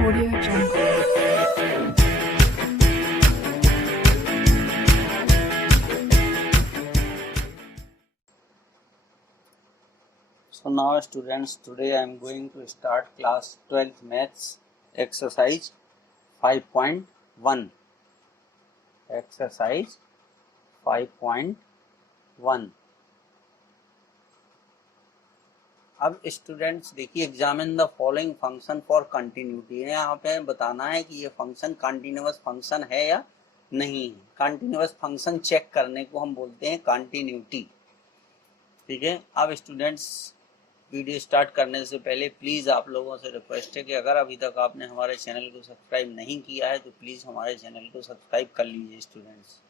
Audio Jungle. So now students, today I am going to start class 12th maths exercise 5.1. Exercise 5.1. अब students देखिए, examine the following function for continuity. यहाँ पे बताना है कि ये फंक्शन कंटिन्यूअस फंक्शन है या नहीं है। कंटिन्यूअस फंक्शन चेक करने को हम बोलते हैं कंटिन्यूटी। ठीक है, अब स्टूडेंट्स वीडियो स्टार्ट करने से पहले प्लीज़ आप लोगों से रिक्वेस्ट है कि अगर अभी तक आपने हमारे चैनल को सब्सक्राइब नहीं किया है तो प्लीज़ हमारे चैनल को सब्सक्राइब कर लीजिए स्टूडेंट्स।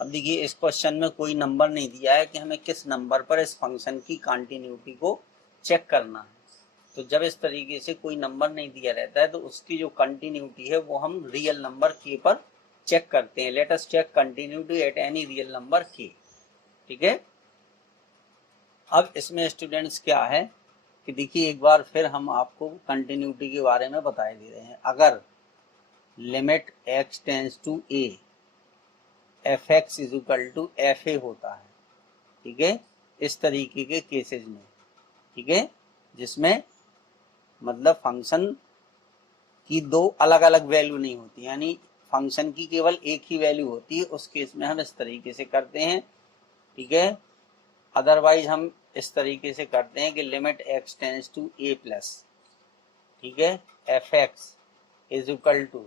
अब देखिए, इस क्वेश्चन में कोई नंबर नहीं दिया है कि हमें किस नंबर पर इस फंक्शन की कंटिन्यूटी को चेक करना है। तो जब इस तरीके से कोई नंबर नहीं दिया रहता है तो उसकी जो कंटिन्यूटी है वो हम रियल नंबर के पर चेक करते हैं। Let us check continuity at any real number के। ठीक है, अब इसमें स्टूडेंट्स क्या है कि देखिए, एक बार फिर हम आपको कंटिन्यूटी के बारे में बता दे रहे हैं। अगर limit x tends to a F x is equal to F A होता है, ठीक है, इस तरीके के केसेस में, ठीक है, जिसमें मतलब फंक्शन की दो अलग अलग वैल्यू नहीं होती, यानी फंक्शन की केवल एक ही वैल्यू होती है, उस केस में हम इस तरीके से करते हैं। ठीक है, अदरवाइज हम इस तरीके से करते हैं कि limit x tends to a plus, ठीक है, F x is equal to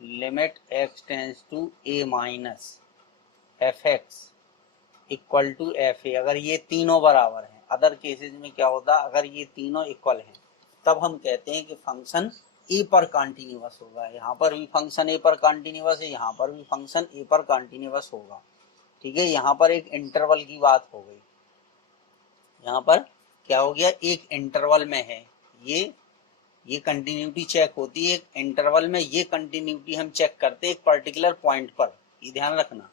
limit x tends to a minus F x equal to F A. अगर ये तीनों बराबर हैं, अदर केसेस में क्या होता, अगर ये तीनों इक्वल हैं तब हम कहते हैं कि फंक्शन ए पर कंटिन्यूअस होगा। यहाँ पर भी फंक्शन ए पर कंटिन्यूअस है, यहाँ पर भी फंक्शन ए पर कंटिन्यूअस होगा। ठीक है, यहाँ पर एक इंटरवल की बात हो गई। यहाँ पर क्या हो गया, एक इंटरवल में है, ये कंटिन्यूटी चेक होती है एक इंटरवल में। ये कंटिन्यूटी हम चेक करते हैं एक पर्टिकुलर पॉइंट पर, ये ध्यान रखना।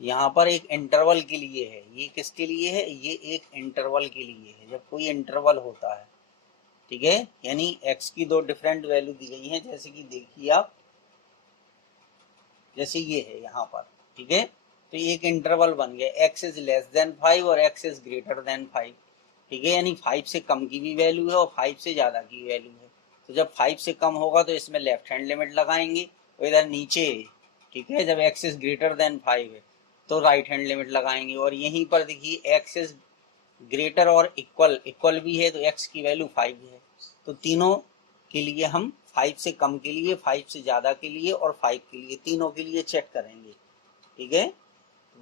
यहाँ पर एक इंटरवल के लिए है, ये किसके लिए है, ये एक इंटरवल के लिए है। जब कोई इंटरवल होता है, ठीक है, यानी x की दो डिफरेंट वैल्यू दी गई हैं, जैसे कि देखिए आप, जैसे ये है यहाँ पर, ठीक है, तो ये एक इंटरवल बन गया, x इज लेस देन 5 और x इज ग्रेटर देन 5। ठीक है, यानी 5 से कम की भी वैल्यू है और 5 से ज्यादा की वैल्यू है। तो जब 5 से कम होगा तो इसमें लेफ्ट हैंड लिमिट लगाएंगे, और इधर नीचे, ठीक है, जब x इज ग्रेटर देन 5 है तो राइट हैंड लिमिट लगाएंगे। और यहीं पर देखिए x इज ग्रेटर और इक्वल भी है तो x की वैल्यू 5 है। तो तीनों के लिए हम 5 से कम के लिए, 5 से ज्यादा के लिए और 5 के लिए, तीनों के लिए चेक करेंगे। ठीक है,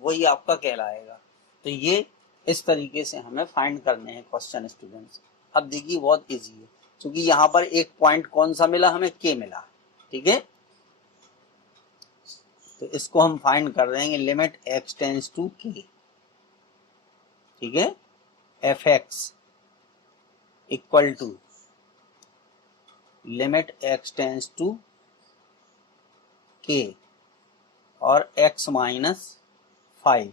वही आपका कहलाएगा। तो ये इस तरीके से हमें फाइंड करने हैं क्वेश्चन स्टूडेंट्स। अब देखिए, बहुत इजी है, क्योंकि यहाँ पर एक पॉइंट कौन सा मिला, हमें के मिला। ठीक है, तो इसको हम फाइंड कर देंगे limit x tends to k। ठीक है, F x equal to limit x tends to k और x माइनस 5।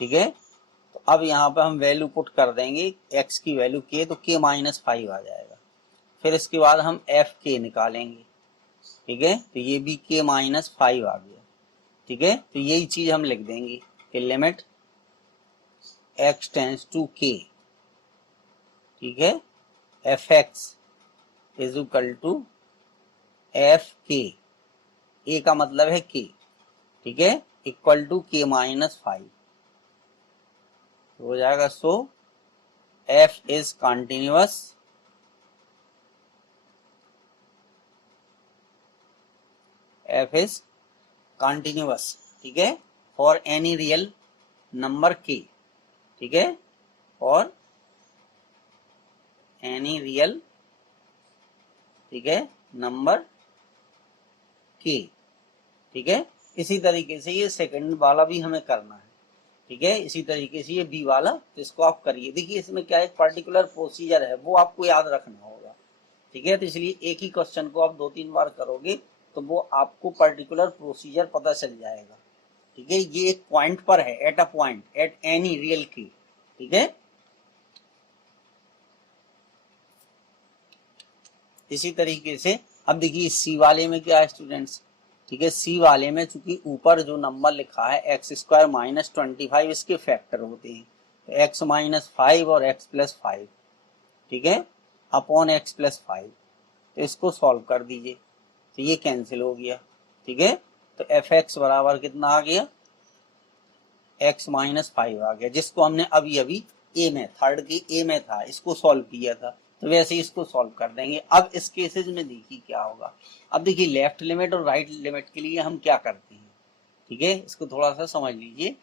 ठीक है, तो अब यहाँ पे हम वैल्यू पुट कर देंगे, x की वैल्यू k, तो k माइनस 5 आ जाएगा। फिर इसके बाद हम एफ के निकालेंगे। ठीक है, तो ये भी k माइनस 5 आ गया। ठीक है, तो यही चीज हम लिख देंगे कि limit x tends to k, ठीक है, F x is equal to F K, A का मतलब है k, ठीक है, इक्वल टू k माइनस 5 हो जाएगा। So f is continuous, f is continuous, ठीक है, for any real number k। ठीक है, और एनी रियल, ठीक है, नंबर k। ठीक है, इसी तरीके से ये सेकंड वाला भी हमें करना है। ठीक है, इसी तरीके से ये बी वाला, तो इसको आप करिए। देखिए, इसमें क्या एक पर्टिकुलर प्रोसीजर है, वो आपको याद रखना होगा। ठीक है, तो इसलिए एक ही क्वेश्चन को आप 2-3 बार करोगे तो वो आपको पर्टिकुलर प्रोसीजर पता चल जाएगा। ठीक है, ये एक पॉइंट पर है, at a point, eight any real की। ठीक है, इसी तरीके से अब देखिए सी वाले में क्या है स्टूडेंट्स, ठीक है, सी वाले में चूंकि ऊपर जो नंबर लिखा है एक्स स्क्वायर माइनस 25 इसके फैक्टर होते हैं, तो एक्स माइनस 5 और एक्स प्लस 5, ठीक है, अपॉन एक्स प्लस 5, तो इसको सॉल्व कर दीजिए तो ये कैंसिल हो गया, ठीक है, तो एफ एक्स बराबर कितना आ गया, एक्स माइनस 5 आ गया, जिसको हमने अभी अभी ए में थर्ड की ए में था इसको सॉल्व किया था, तो वैसे ही इसको सॉल्व कर देंगे। अब इस केसेस में देखिए क्या होगा, अब देखिए लेफ्ट लिमिट और राइट लिमिट के लिए हम क्या करते हैं, ठीक है, इसको थोड़ा सा समझ लीजिए।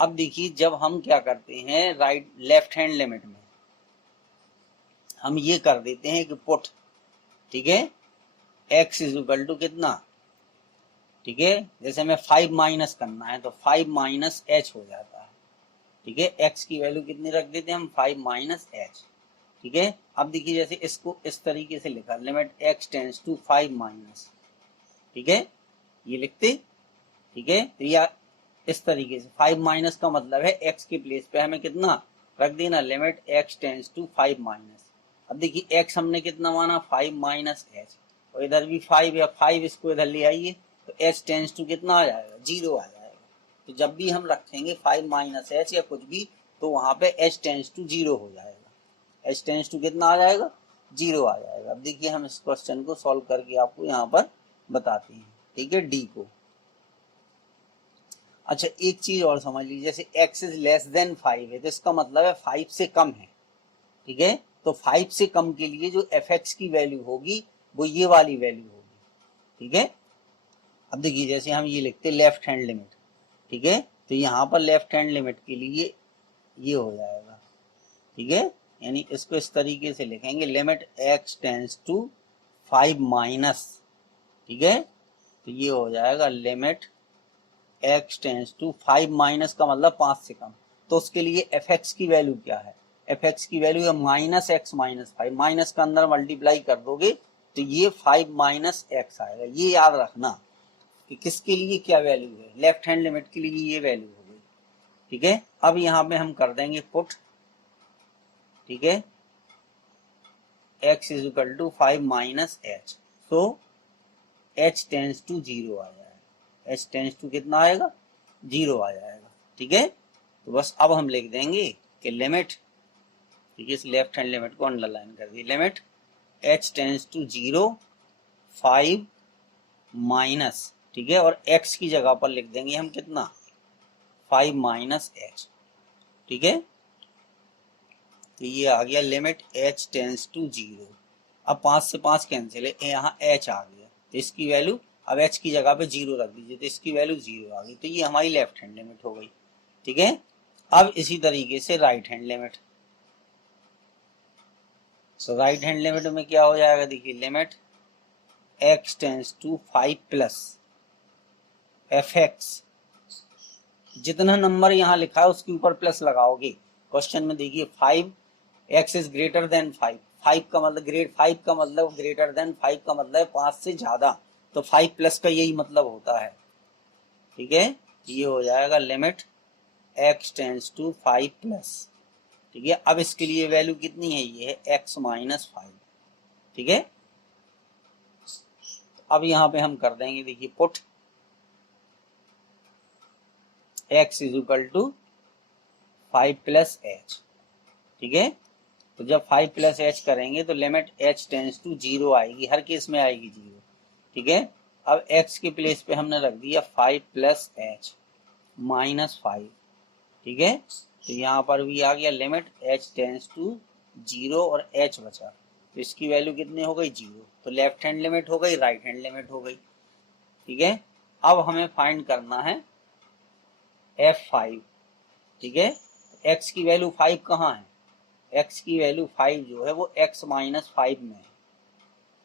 अब देखिए जब हम क्या करते हैं राइट लेफ्ट हैंड लिमिट में हम ये कर देते हैं कि पुट, ठीक है, एक्स इज इक्वल टू कितना, ठीक है, जैसे हमें 5 माइनस करना है तो 5 माइनस एच हो जाता है, ठीक है, एक्स की वैल्यू कितनी रख देते हैं हम 5 माइनस एच, ठीक है। अब देखिए जैसे इसको इस तरीके से लिखा limit X tends to 5 minus, ठीक है, ये लिखते, ठीक है, तो या इस तरीके से 5 माइनस का मतलब है एक्स के प्लेस पे हमें कितना रख देना, limit X tends to 5 minus. अब देखिए एक्स हमने कितना माना 5 माइनस एच, और इधर भी 5 या 5 इसको इधर ले आइए तो एच टेंस टू कितना आ जाएगा, 0 आ जाएगा। तो जब भी हम रखेंगे 5 माइनस एच या कुछ भी तो वहां पे एच टेंस टू 0 हो जाएगा, एच टेंस टू कितना आ जाएगा, 0 आ जाएगा। अब देखिए हम इस क्वेश्चन को सॉल्व करके आपको यहाँ पर बताते हैं, ठीक है, डी को। अच्छा एक चीज और समझ लीजिए, जैसे x इज लेस देन 5 है तो इसका मतलब है 5 से कम है, ठीक है, तो 5 से कम के लिए जो एफ एक्स की वैल्यू होगी वो ये वाली वैल्यू होगी, ठीक है। अब देखिए जैसे हम ये लिखते हैं लेफ्ट हैंड लिमिट, ठीक है, तो यहाँ पर लेफ्ट हैंड लिमिट के लिए ये हो जाएगा, ठीक है, यानी इसको इस तरीके से लिखेंगे limit X tends to 5 minus, ठीक है, तो ये हो जाएगा limit X tends to 5 minus का मतलब 5 से कम, तो उसके लिए एफ एक्स की वैल्यू क्या है, एफ एक्स की वैल्यू है माइनस एक्स माइनस 5, माइनस का अंदर मल्टीप्लाई कर दोगे तो ये 5 माइनस एक्स आएगा। ये याद रखना कि किसके लिए क्या वैल्यू है, लेफ्ट हैंड लिमिट के लिए ये वैल्यू हो गई, ठीक है। अब यहाँ पे हम कर देंगे पुट, ठीक है, X is equal to 5 minus H, so H tends to 0 आ जाएगा, एच टेंस टू कितना आएगा, 0 आ जाएगा, ठीक है। तो बस अब हम लिख देंगे कि लिमिट, ठीक है, इस लेफ्ट हैंड लिमिट को अंडरलाइन कर दी, limit H tends to 0 5 minus, ठीक है, और x की जगह पर लिख देंगे हम कितना 5 माइनस एच, ठीक है, तो ये आ गया लिमिट h टेंस टू 0। अब 5 से 5 कैंसिल है, यहाँ h आ गया तो इसकी वैल्यू अब h की जगह पे 0 रख दीजिए तो इसकी वैल्यू 0 आ गई, तो ये हमारी लेफ्ट हैंड लिमिट हो गई, ठीक है। अब इसी तरीके से right hand limit, so right hand limit में क्या हो जाएगा, देखिए limit x tends to 5 plus F X, जितना नंबर यहाँ लिखा है उसके ऊपर प्लस लगाओगे। क्वेश्चन में देखिए 5 x इज ग्रेटर देन 5, 5 का मतलब ग्रेटर देन 5 का मतलब 5 से ज्यादा, तो 5 प्लस का यही मतलब होता है, ठीक है, ये हो जाएगा limit x tends to 5 plus, ठीक है। अब इसके लिए वैल्यू कितनी है, ये है x माइनस 5, ठीक है। अब यहाँ पे हम कर देंगे, देखिए put x is equal to 5 plus H, ठीक है, तो जब 5 प्लस एच करेंगे तो लिमिट h टेंस टू 0 आएगी, हर केस में आएगी 0, ठीक है। अब x के प्लेस पे हमने रख दिया 5 प्लस एच माइनस 5, ठीक है, तो यहाँ पर भी आ गया लिमिट h टेंस टू 0 और h बचा, तो इसकी वैल्यू कितनी हो गई 0, तो लेफ्ट हैंड लिमिट हो गई, राइट हैंड लिमिट हो गई, ठीक है। अब हमें फाइंड करना है f5, ठीक है, x की वैल्यू 5 कहाँ है, x की वैल्यू 5 जो है वो x माइनस 5 में है,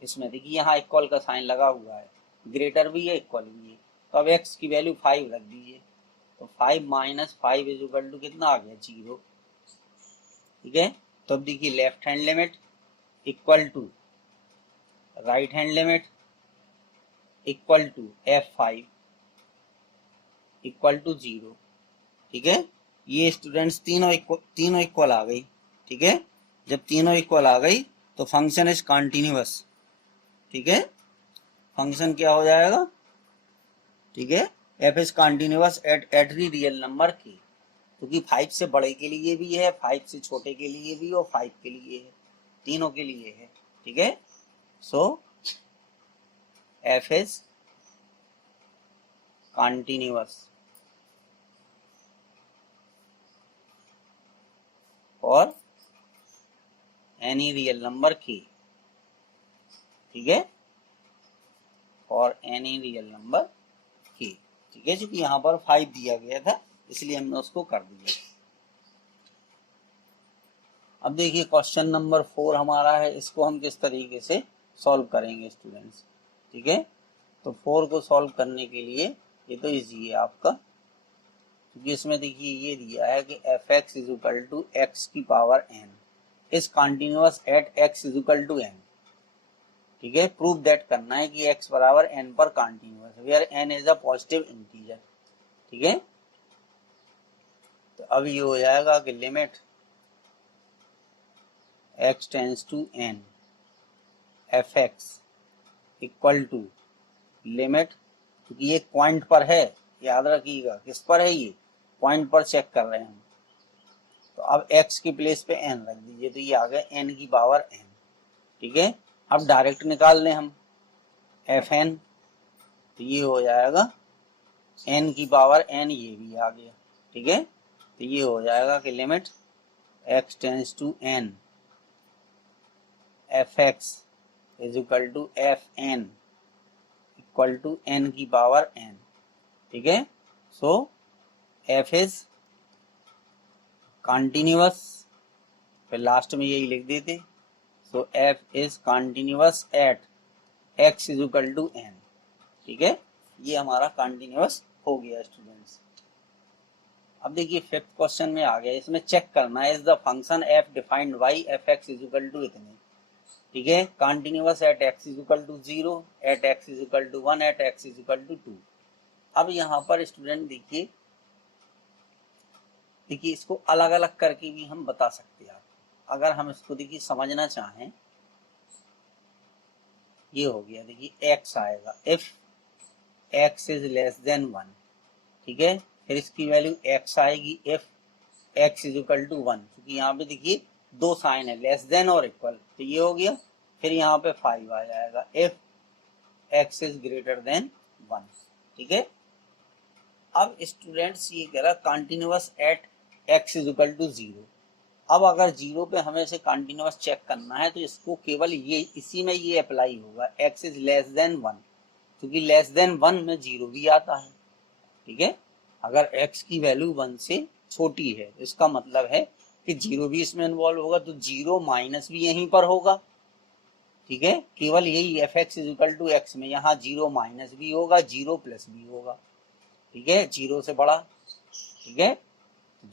इसमें देखिए यहाँ इक्वल का साइन लगा हुआ है, ग्रेटर भी है इक्वल भी है, तो अब x की वैल्यू 5 रख दीजिए, तो 5 माइनस 5 इज इक्वल टू कितना आ गया 0, ठीक है। तो अब देखिए left hand limit equal to right hand limit equal to f5 equal to 0, ठीक है। ये स्टूडेंट्स तीनों इक्वल आ गई, ठीक है। जब तीनों इक्वल आ गई तो फंक्शन इज कंटिन्यूअस, ठीक है, फंक्शन क्या हो जाएगा, ठीक है, F is continuous at every real number के, क्योंकि 5 से बड़े के लिए भी है, 5 से छोटे के लिए भी और 5 के लिए है, तीनों के लिए है, ठीक है। So F is continuous for any real number की, ठीक है, फॉर एनी रियल नंबर की, ठीक है, क्योंकि यहाँ पर 5 दिया गया था इसलिए हमने उसको कर दिया। अब देखिए क्वेश्चन नंबर 4 हमारा है, इसको हम किस तरीके से सॉल्व करेंगे स्टूडेंट्स, ठीक है। तो 4 को सॉल्व करने के लिए ये तो इजी है आपका, क्योंकि इसमें देखिए ये दिया है कि F x is equal to X की power N is continuous at X is equal to N, ठीक है। प्रूव दैट करना है कि x बराबर n पर कंटिन्यूअस है, where n is a positive integer, ठीक है। तो अब ये हो जाएगा कि limit x tends to n f x equal to limit, क्योंकि ये पॉइंट पर है, याद रखिएगा किस पर है, ये पॉइंट पर चेक कर रहे हैं हम, तो अब x की प्लेस पे n रख दीजिए, तो ये आ गया n की पावर n, ठीक है। अब डायरेक्ट निकाल लें हम एफ एन, तो ये हो जाएगा n की पावर n, ये भी आ गया, ठीक है। तो ये हो जाएगा कि limit x tends to n f x is equal to f n equal to n की पावर n, ठीक है। सो f इज कंटिन्यूअस, फिर लास्ट में यही लिख देते, so f is continuous at x is equal to n, ठीक है। ये हमारा कंटिन्यूअस हो गया स्टूडेंट्स। अब देखिए 5th क्वेश्चन में आ गया, इसमें चेक करना है is the function f defined by f x is equal to इतने, ठीक है, continuous at x is equal to 0, at x is equal to 1, at x is equal to 2। अब यहाँ पर स्टूडेंट देखिए इसको अलग अलग करके भी हम बता सकते हैं, अगर हम इसको देखिए समझना चाहें, ये हो गया देखिए x आएगा if x is less than 1, ठीक है, फिर इसकी वैल्यू x आएगी if x is equal to 1, क्योंकि यहाँ पे देखिए दो साइन है, लेस देन और इक्वल, तो ये हो गया, फिर यहाँ पे 5 आ जाएगा if x is greater than 1, ठीक है। अब स्टूडेंट्स ये कह रहा continuous at x is equal to 0, अब अगर 0 पे हमें इसे कंटिन्यूअस चेक करना है तो इसको केवल ये इसी में ये अप्लाई होगा, x इज लेस देन 1, क्योंकि लेस देन 1 में 0 भी आता है, ठीक है। अगर x की वैल्यू 1 से छोटी है तो इसका मतलब है कि 0 भी इसमें इन्वॉल्व होगा, तो 0 माइनस भी यहीं पर होगा, ठीक है। केवल यही f x is equal to x में यहाँ 0 माइनस भी होगा, 0 प्लस भी होगा, ठीक है, 0 से बड़ा, ठीक है,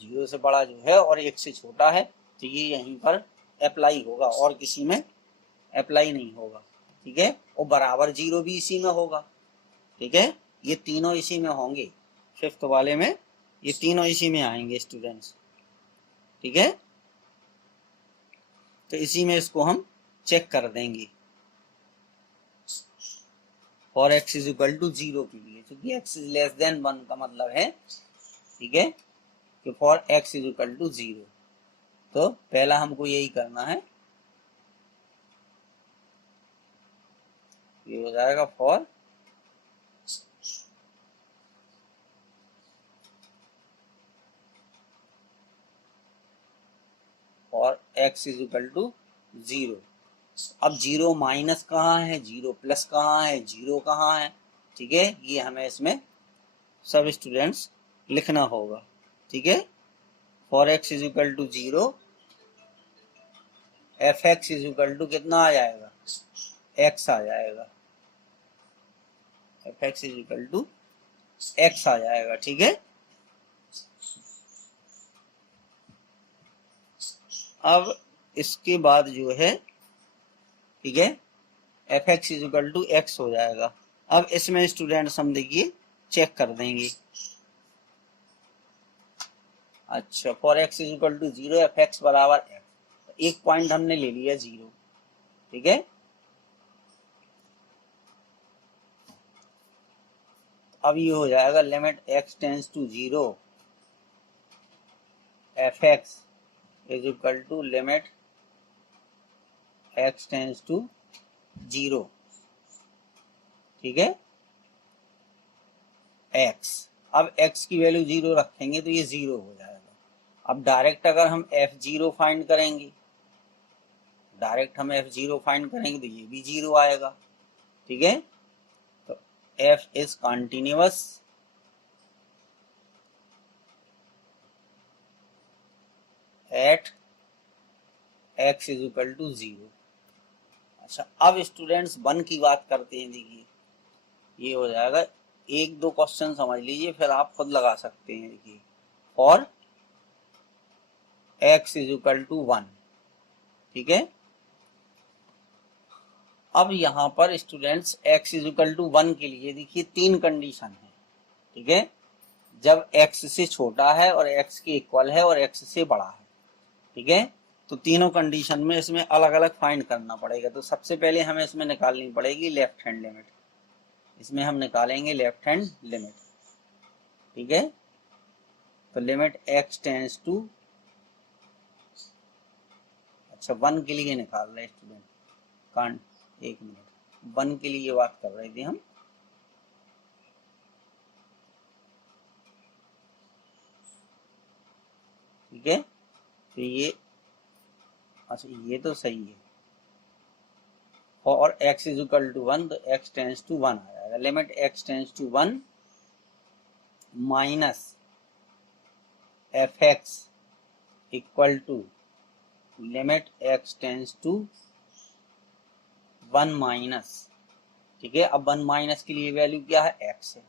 0 से बड़ा जो है और 1 से छोटा है, तो ये यहीं पर अप्लाई होगा और किसी में अप्लाई नहीं होगा, ठीक है। और बराबर 0 भी इसी में होगा, ठीक है, ये तीनों इसी में होंगे, 5th वाले में ये तीनों इसी में आएंगे स्टूडेंट्स, ठीक है। तो इसी में इसको हम चेक कर देंगे for x is equal to 0 के लिए, क्योंकि x इज लेस देन 1 का मतलब है, ठीक है, कि for x is equal to 0, तो पहला हमको यही करना है, ये हो जाएगा for x is equal to 0। अब 0 माइनस कहाँ है, 0 प्लस कहाँ है, 0 कहाँ है, ठीक है, ये हमें इसमें सब स्टूडेंट्स लिखना होगा, ठीक है। For x is equal to 0 f x is equal to कितना आ जाएगा, x आ जाएगा, f x is equal to x आ जाएगा, ठीक है। अब इसके बाद जो है, ठीक है, F x is equal to x हो जाएगा। अब इसमें स्टूडेंट्स हम देखिए चेक कर देंगे, अच्छा for x is equal to 0 f x बराबर एक्स, एक पॉइंट हमने ले लिया 0, ठीक है। अब ये हो जाएगा limit x tends to 0 fx is equal to limit x tends to 0, ठीक है, x। अब x की वैल्यू 0 रखेंगे तो ये 0 हो जाएगा। अब डायरेक्ट अगर हम f0 फाइंड करेंगे, डायरेक्ट हम f0 फाइंड करेंगे तो ये भी 0 आएगा, ठीक है। तो f is continuous at x is equal to 0। अच्छा, अब स्टूडेंट्स 1 की बात करते हैं। देखिए ये हो जाएगा, एक दो क्वेश्चन समझ लीजिए फिर आप खुद लगा सकते हैं। देखिए for x is equal to 1, ठीक है। अब यहाँ पर students x is equal to 1 के लिए देखिए 3 कंडीशन है, ठीक है। जब x से छोटा है और x के इक्वल है और x से बड़ा है, ठीक है, तो तीनों कंडीशन में इसमें अलग अलग फाइंड करना पड़ेगा। तो सबसे पहले हमें इसमें निकालनी पड़ेगी लेफ्ट हैंड लिमिट। इसमें हम निकालेंगे लेफ्ट हैंड लिमिट, ठीक है। तो लिमिट x टेंस टू, अच्छा 1 के लिए निकाल रहे स्टूडेंट, कांट, एक मिनट, 1 के लिए बात कर रहे थे हम। ठीक है, तो ये, अच्छा ये तो सही है। और x इज इक्वल टू 1 तो x टेंस टू 1 आ जाएगा। Limit x tends to 1 minus fx equal to limit x tends to 1 minus, ठीक है। अब 1 माइनस के लिए वैल्यू क्या है, x है,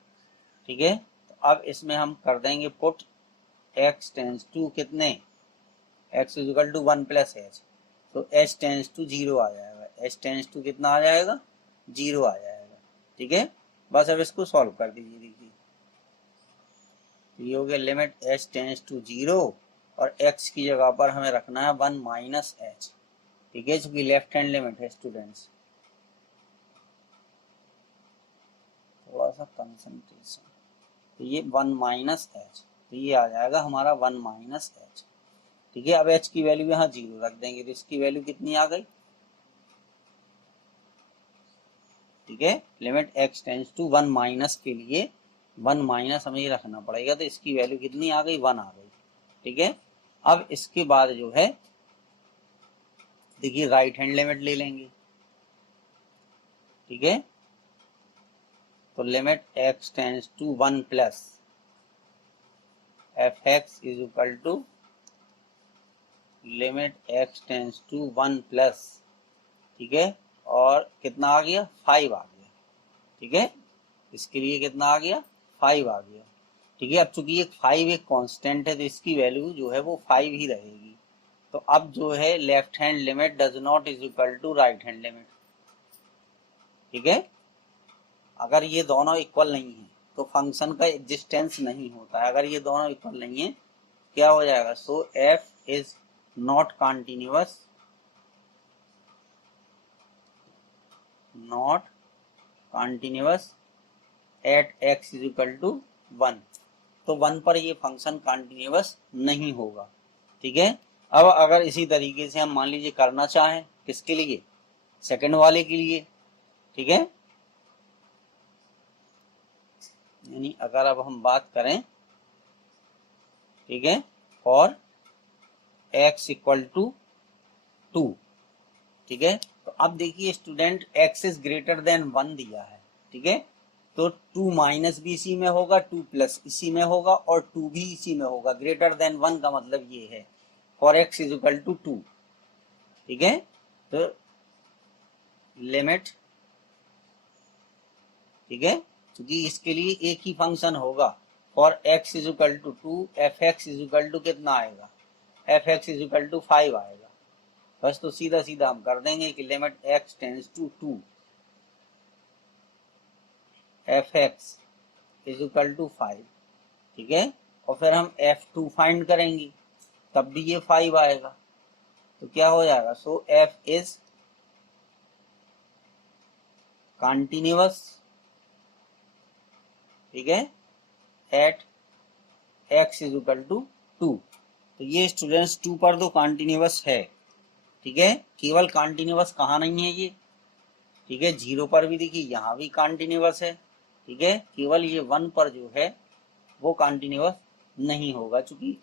ठीक है। तो अब इसमें हम कर देंगे पुट x टेंस टू कितने, x is equal to 1 plus h, तो h टेंस टू 0 आ जाएगा। h टेंस टू कितना आ जाएगा, 0 आ जाएगा, ठीक है। बस अब इसको सॉल्व कर दीजिए। देखिए ये हो गया लिमिट h टेंस टू 0 और x की जगह पर हमें रखना है 1 माइनस एच, ठीक है, चूंकि लेफ्ट हैंड लिमिट है स्टूडेंट्स। थोड़ा सा कंसंट्रेशन, तो ये 1 माइनस एच, तो ये आ जाएगा हमारा 1 माइनस एच, ठीक है। अब h की वैल्यू यहाँ 0 रख देंगे तो इसकी वैल्यू कितनी आ गई, ठीक है। Limit x tends to 1 minus के लिए 1 माइनस हमें ये रखना पड़ेगा, तो इसकी वैल्यू कितनी आ गई, 1 आ गई, ठीक है। अब इसके बाद जो है देखिए राइट हैंड लिमिट ले लेंगे, ठीक है। तो limit x tends to 1 plus fx is equal to limit x tends to 1 plus, ठीक है, और कितना आ गया, 5 आ गया, ठीक है। इसके लिए कितना आ गया, 5 आ गया, ठीक है। अब चूंकि एक 5 एक कांस्टेंट है तो इसकी वैल्यू जो है वो 5 ही रहेगी। तो अब जो है left hand limit does not is equal to right hand limit, ठीक है। अगर ये दोनों इक्वल नहीं है तो फंक्शन का एग्जिस्टेंस नहीं होता है। अगर ये दोनों इक्वल नहीं है क्या हो जाएगा, so f is not continuous, not continuous at x is equal to 1, तो 1 पर ये फंक्शन कॉन्टिन्यूअस नहीं होगा, ठीक है। अब अगर इसी तरीके से हम मान लीजिए करना चाहें, किसके लिए, सेकंड वाले के लिए, ठीक है। यानी अगर अब हम बात करें, ठीक है, फॉर x इक्वल टू 2, ठीक है। तो अब देखिए student x is greater than 1 दिया है, ठीक है। तो 2 माइनस भी इसी में होगा, 2 प्लस इसी में होगा और 2 भी इसी में होगा। ग्रेटर देन 1 का मतलब ये है for x is equal to 2, ठीक है। तो लिमिट, ठीक है, क्योंकि इसके लिए एक ही फंक्शन होगा, for x is equal to 2 fx is equal to कितना आएगा, fx इज इक्वल टू 5 आएगा। बस तो सीधा सीधा हम कर देंगे कि limit x tends to 2 fx is equal to 5, ठीक है। और फिर हम f2 फाइंड करेंगे तब भी ये 5 आएगा, तो क्या हो जाएगा, सो f इज कॉन्टिन्यूअस ठीक है, at x is equal to 2। तो ये स्टूडेंट्स 2 पर तो कॉन्टिन्यूअस है, ठीक है, केवल कॉन्टिन्यूअस कहाँ नहीं है ये, ठीक है, 0 पर भी देखिए यहाँ भी कॉन्टिन्यूअस है, ठीक है, केवल ये 1 पर जो है वो कॉन्टिन्यूअस नहीं होगा, चूंकि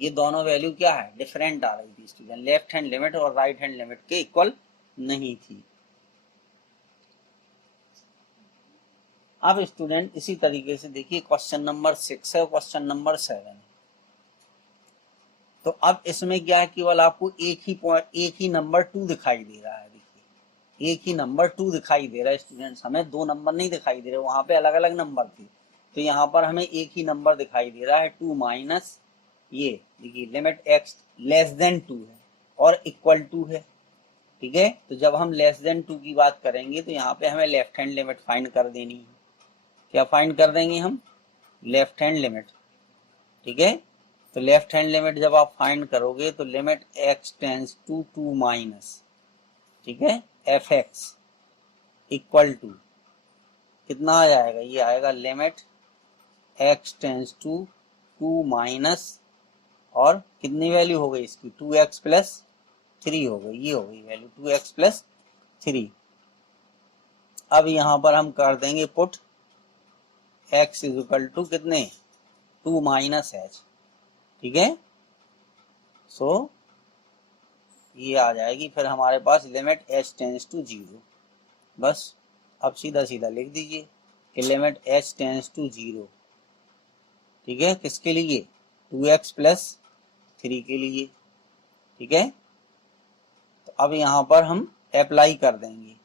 ये दोनों वैल्यू क्या है, डिफरेंट आ रही थी स्टूडेंट, लेफ्ट हैंड लिमिट और राइट हैंड लिमिट के इक्वल नहीं थी। अब स्टूडेंट इसी तरीके से देखिए क्वेश्चन नंबर 6 है, क्वेश्चन नंबर 7 है। तो अब इसमें क्या है, केवल आपको एक ही नंबर 2 दिखाई दे रहा है, देखिए एक ही नंबर 2 दिखाई दे रहा है स्टूडेंट्स, हमें 2 नंबर नहीं दिखाई दे रहे, वहां पे अलग अलग नंबर थे, तो यहाँ पर हमें एक ही नंबर दिखाई दे रहा है 2 माइनस ये देखिए लिमिट x लेस देन 2 है और इक्वल टू है, ठीक है। तो जब हम लेस देन 2 की बात करेंगे तो यहाँ पे हमें लेफ्ट हैंड लिमिट फाइंड कर देनी है, क्या फाइंड कर देंगे हम, लेफ्ट हैंड लिमिट, ठीक है। तो लेफ्ट हैंड लिमिट जब आप फाइंड करोगे तो limit x tends to 2 minus, ठीक है, fx इक्वल टू कितना आ जाएगा, ये आएगा limit x tends to 2 minus और कितनी वैल्यू हो गई इसकी 2x प्लस 3 हो गई, ये हो गई वैल्यू 2x प्लस 3। अब यहां पर हम कर देंगे put x is equal to कितने 2 माइनस एच, ठीक है। सो ये आ जाएगी फिर हमारे पास लिमिट h टेंस टू 0, बस अब सीधा सीधा लिख दीजिए कि लिमिट h टेंस टू 0, ठीक है, किसके लिए 2x प्लस 3 के लिए, ठीक है। तो अब यहां पर हम अप्लाई कर देंगे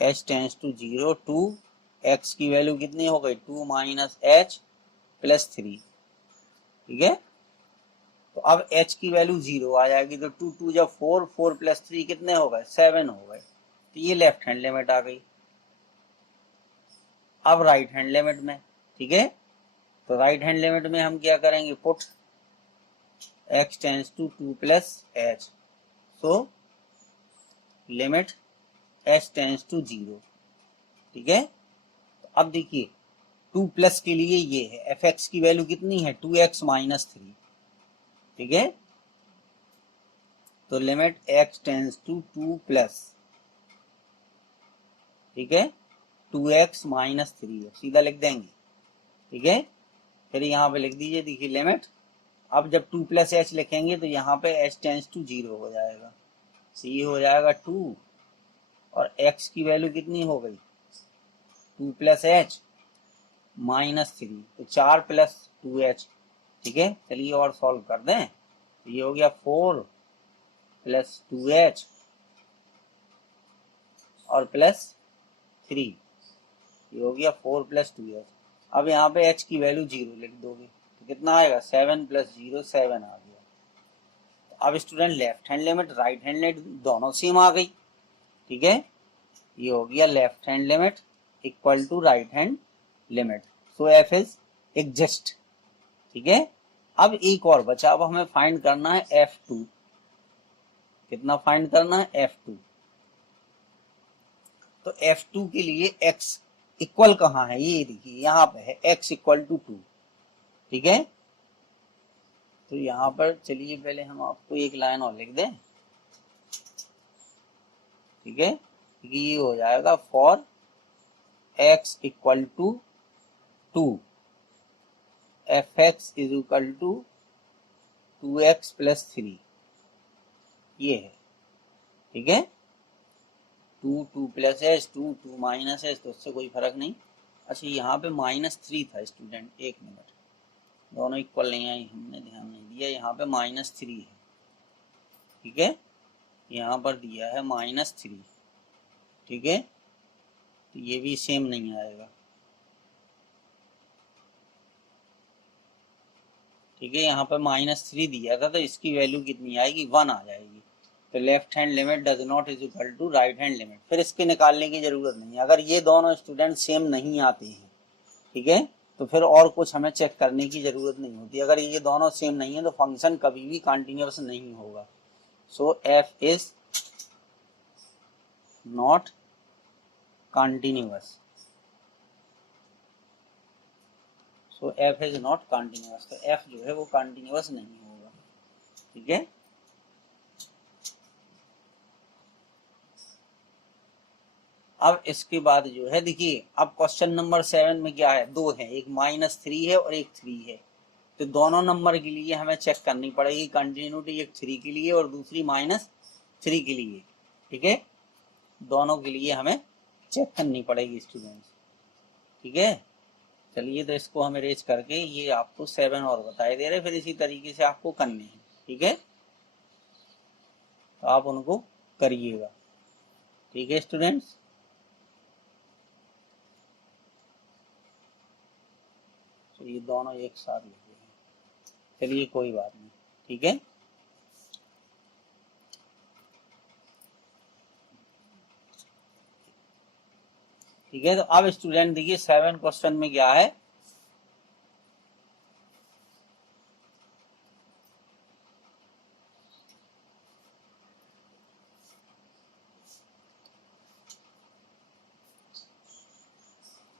h tends to 0 to x की वैल्यू कितनी हो गई 2 माइनस h प्लस 3, ठीक है। तो अब h की वैल्यू 0 आ जाएगी, तो 2 2 जब 4 4 प्लस 3 कितने हो गए 7 हो गए, तो ये लेफ्ट हैंड लिमिट आ गई। अब राइट हैंड लिमिट में, ठीक है, तो राइट हैंड लिमिट में हम क्या करेंगे put x tends to 2 plus h, so limit h tends to 0, ठीक है। तो अब देखिए 2 प्लस के लिए ये है fx की वैल्यू कितनी है 2x माइनस 3, ठीक है। तो limit x tends to 2 plus, ठीक है, 2x माइनस 3 है, सीधा लिख देंगे, ठीक है। फिर यहाँ पे लिख दीजिए देखिए लिमिट, अब जब 2 प्लस एच लिखेंगे तो यहाँ पे h टेंस टू 0 हो जाएगा, सी हो जाएगा 2 और x की वैल्यू कितनी हो गई 2 प्लस एच माइनस 3, तो 4 प्लस 2h, ठीक है। चलिए और सॉल्व कर दें, तो ये हो गया 4 प्लस 2h और प्लस 3, ये हो गया 4 प्लस 2h। अब यहाँ पे h की वैल्यू 0 लिख दोगे तो कितना आएगा 7 प्लस 0 7 आ गया। तो अब student left hand limit right hand limit दोनों सेम आ गई, ठीक है, ये हो गया left hand limit equal to right hand limit, so f is exist, ठीक है। अब एक और बचा, अब हमें फाइंड करना है f2, कितना फाइंड करना है f2, तो f2 के लिए x इक्वल कहाँ है, ये देखिए यहाँ पे है x इक्वल टू 2, ठीक है। तो यहाँ पर चलिए पहले हम आपको एक लाइन और लिख दें, ठीक है, ये हो जाएगा for x equal to 2 fx is equal to 2x plus 3, ये है, ठीक है। 2 2 प्लस एच 2 2 माइनस एच, तो उससे कोई फर्क नहीं। अच्छा यहाँ पे -3 था स्टूडेंट, एक मिनट, दोनों इक्वल नहीं आई, हमने ध्यान नहीं दिया, यहाँ पे -3 है, ठीक है, यहाँ पर दिया है -3, ठीक है, तो ये भी सेम नहीं आएगा, ठीक है, यहाँ पर -3 दिया था तो इसकी वैल्यू कितनी आएगी 1 आ जाएगी। तो left hand limit does not is equal to right hand limit, फिर इसके निकालने की जरूरत नहीं है, अगर ये दोनों स्टूडेंट सेम नहीं आते हैं, ठीक है, तो फिर और कुछ हमें चेक करने की जरूरत नहीं होती, अगर ये दोनों सेम नहीं है तो फंक्शन कभी भी कॉन्टिन्यूअस नहीं होगा, सो f is not continuous, so F is not continuous, तो एफ जो है वो कंटिन्यूअस नहीं होगा, ठीक है। अब इसके बाद जो है देखिए, अब क्वेश्चन नंबर 7 में क्या है, दो है, एक -3 है और एक 3 है, तो दोनों नंबर के लिए हमें चेक करनी पड़ेगी कंटिन्यूटी, एक 3 के लिए और दूसरी -3 के लिए, ठीक है। दोनों के लिए हमें चेक करनी पड़ेगी स्टूडेंट्स, ठीक है। चलिए तो इसको हम अरेंज करके ये आपको 7 और बताए दे रहे, फिर इसी तरीके से आपको करने हैं, ठीक है। तो आप उनको करिएगा, ठीक है स्टूडेंट्स। तो ये दोनों एक साथ लिखे हैं, चलिए कोई बात नहीं, ठीक है। ठीक है, तो अब स्टूडेंट देखिए 7 क्वेश्चन में क्या है,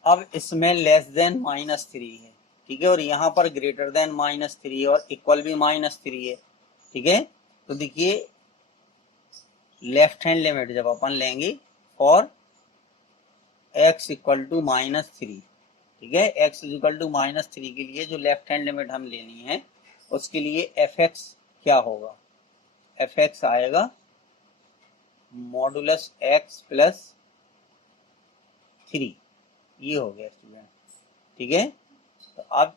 अब इसमें लेस देन -3 है, ठीक है, और यहाँ पर ग्रेटर देन -3 और इक्वल भी -3 है, ठीक है। तो देखिए लेफ्ट हैंड लिमिट जब अपन लेंगे फॉर x इक्वल टू -3, ठीक है, x इक्वल टू -3 के लिए जो लेफ्ट हैंड लिमिट हम लेनी है उसके लिए fx क्या होगा, fx आएगा मॉडुलस x प्लस 3, ये हो गया स्टूडेंट, ठीक है। तो अब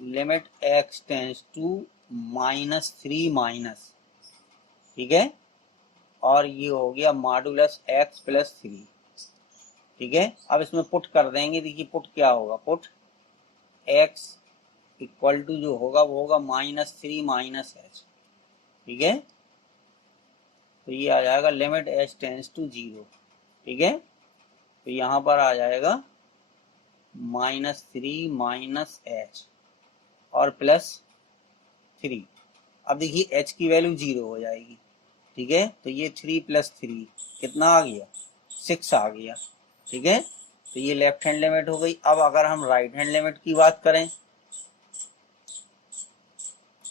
limit x tends to -3 minus, ठीक है, और ये हो गया मॉडुलस x प्लस 3, ठीक है। अब इसमें पुट कर देंगे, देखिए पुट क्या होगा, पुट x इक्वल टू जो होगा वो होगा -3 माइनस h, ठीक है। तो ये आ जाएगा लिमिट h टेंस टू 0, ठीक है। तो यहाँ पर आ जाएगा -3 माइनस h और प्लस 3। अब देखिए h की वैल्यू 0 हो जाएगी, ठीक है। तो ये 3 + 3 कितना आ गया, 6 आ गया, ठीक है। तो ये लेफ्ट हैंड लिमिट हो गई। अब अगर हम राइट हैंड लिमिट की बात करें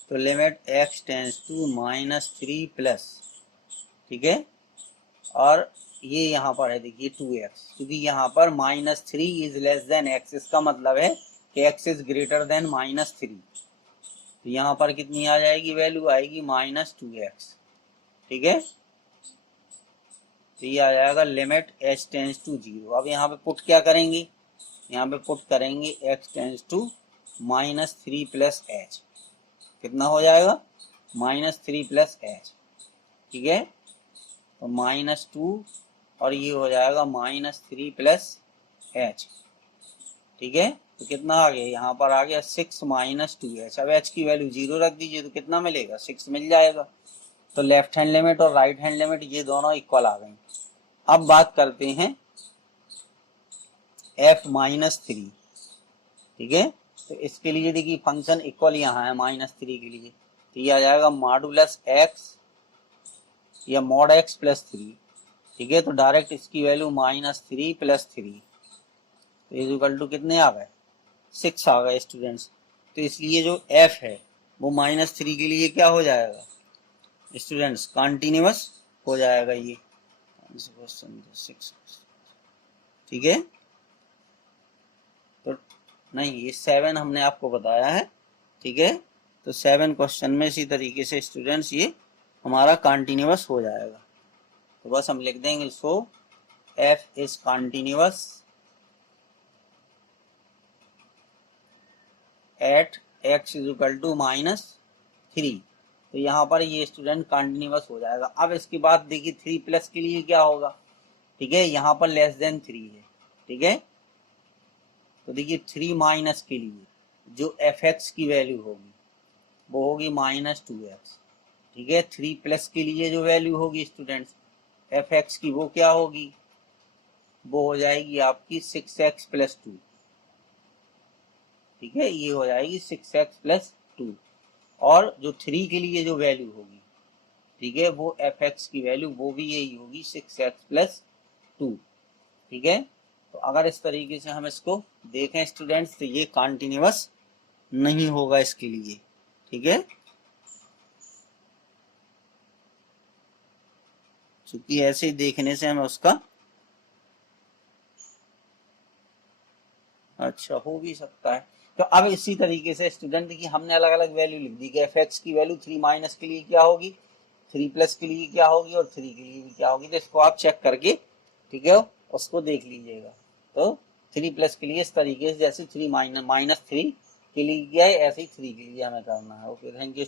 तो limit x tends to -3 plus, ठीक है, और ये यहाँ पर है देखिए 2x, क्योंकि यहाँ पर -3 इज लेस देन x, इसका मतलब है कि x इज ग्रेटर देन -3। तो यहाँ पर कितनी आ जाएगी, वैल्यू आएगी -2x, ठीक है। तो ये आ जाएगा लिमिट h टेंस टू 0। अब यहाँ पे पुट क्या करेंगे, यहाँ पे पुट करेंगे x tends to -3 plus h, कितना हो जाएगा -3 प्लस h, ठीक है। तो -2 और ये हो जाएगा -3 प्लस h, ठीक है। तो कितना आ गया, यहाँ पर आ गया 6 - 2h। अब h की वैल्यू 0 रख दीजिए तो कितना मिलेगा, 6 मिल जाएगा। तो लेफ्ट हैंड लिमिट और राइट हैंड लिमिट ये दोनों इक्वल आ गई। अब बात करते हैं f -3, ठीक है। तो इसके लिए देखिए फंक्शन इक्वल यहाँ है -3 के लिए, तो ये आ जाएगा मॉडुलस x या मॉड x प्लस 3, ठीक है। तो डायरेक्ट इसकी वैल्यू -3 + 3 तो इज इक्वल टू कितने आ गए, 6 आ गए स्टूडेंट्स। तो इसलिए जो f है वो -3 के लिए क्या हो जाएगा स्टूडेंट्स, कंटिन्यूअस हो जाएगा ये, 6, ठीक है। तो नहीं, ये 7 हमने आपको बताया है, ठीक है। तो 7 क्वेश्चन में इसी तरीके से स्टूडेंट्स ये हमारा कंटिन्यूअस हो जाएगा। तो बस हम लिख देंगे so f is continuous at x is equal to -3। तो यहाँ पर ये स्टूडेंट कंटिन्यूअस हो जाएगा। अब इसके बाद देखिए 3 प्लस के लिए क्या होगा, ठीक है, यहाँ पर लेस देन 3 है, ठीक है। तो देखिए 3 माइनस के लिए जो fx की वैल्यू होगी वो होगी -2x, ठीक है। 3 प्लस के लिए जो वैल्यू होगी स्टूडेंट्स fx की वो क्या होगी, वो हो जाएगी आपकी 6x प्लस 2, ठीक है। ये हो जाएगी 6x प्लस 2। और जो 3 के लिए जो वैल्यू होगी, ठीक है, वो fx की वैल्यू वो भी यही होगी 6x प्लस 2, ठीक है। तो अगर इस तरीके से हम इसको देखें स्टूडेंट्स, तो ये कंटिन्यूअस नहीं होगा इसके लिए, ठीक है। क्योंकि ऐसे ही देखने से हमें उसका अच्छा हो भी सकता है। तो अब इसी तरीके से स्टूडेंट की हमने अलग अलग वैल्यू लिख दी कि एफ एक्स की वैल्यू 3 माइनस के लिए क्या होगी, 3 प्लस के लिए क्या होगी और 3 के लिए भी क्या होगी। तो इसको आप चेक करके, ठीक है, उसको देख लीजिएगा। तो 3 प्लस के लिए इस तरीके से, जैसे 3 माइनस 3 के लिए क्या है, ऐसे ही 3 के लिए हमें करना है। Okay, thank you.